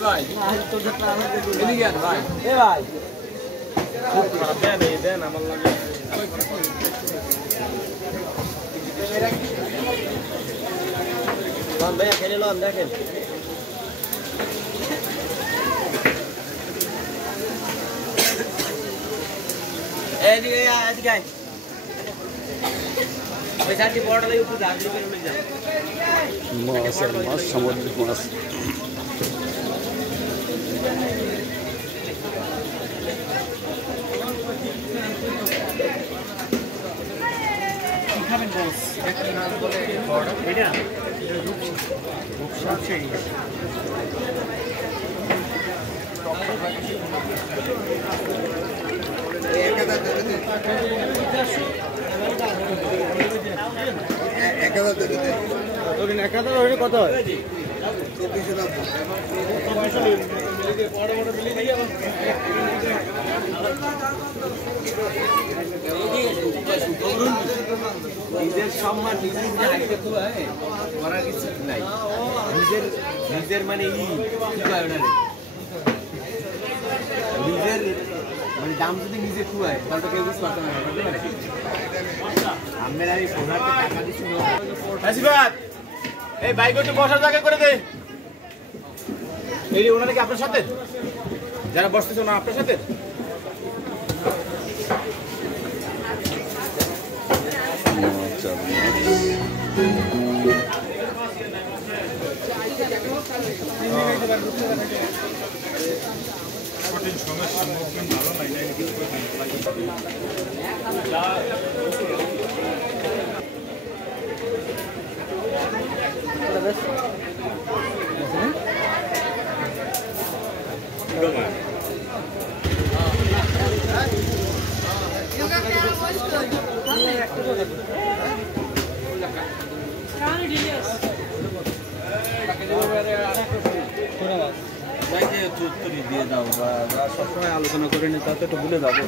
ভাই এদিকে আন ভাই এ ভাই খুব খারাপ দেন আমার লাগে লন ভাই খেলে লন দেখেন এদিকে এদিকে আয় ওই সাইডে বড়টা লাগে উপরে দাঁড়িয়ে করে উঠে যাও মাছ সামুদ্রিক মাছ খাবেন বস এটা কি মাছ বলে বড় এটা রূপসা সেই কত হয় নিজের সম্মান নিজের করার কিছু নাই নিজের নিজের মানে নিজের মানে দাম যদি নিজে খুয়ায় তাহলে তো কেউ বুঝতে পারতো না আমরা এই সোনারকে টাকা দিচ্ছি আশীর্বাদ এই বাইক একটু বসার জায়গা করে দে এই ওনারা কি আপনার সাথে যারা বসতেছে না আপনার সাথে কঠিন সমস্যার সম্মুখীন ভালো দিয়ে দাও বা সবসময় আলোচনা করে নি তাতে একটু ভুলে যাবো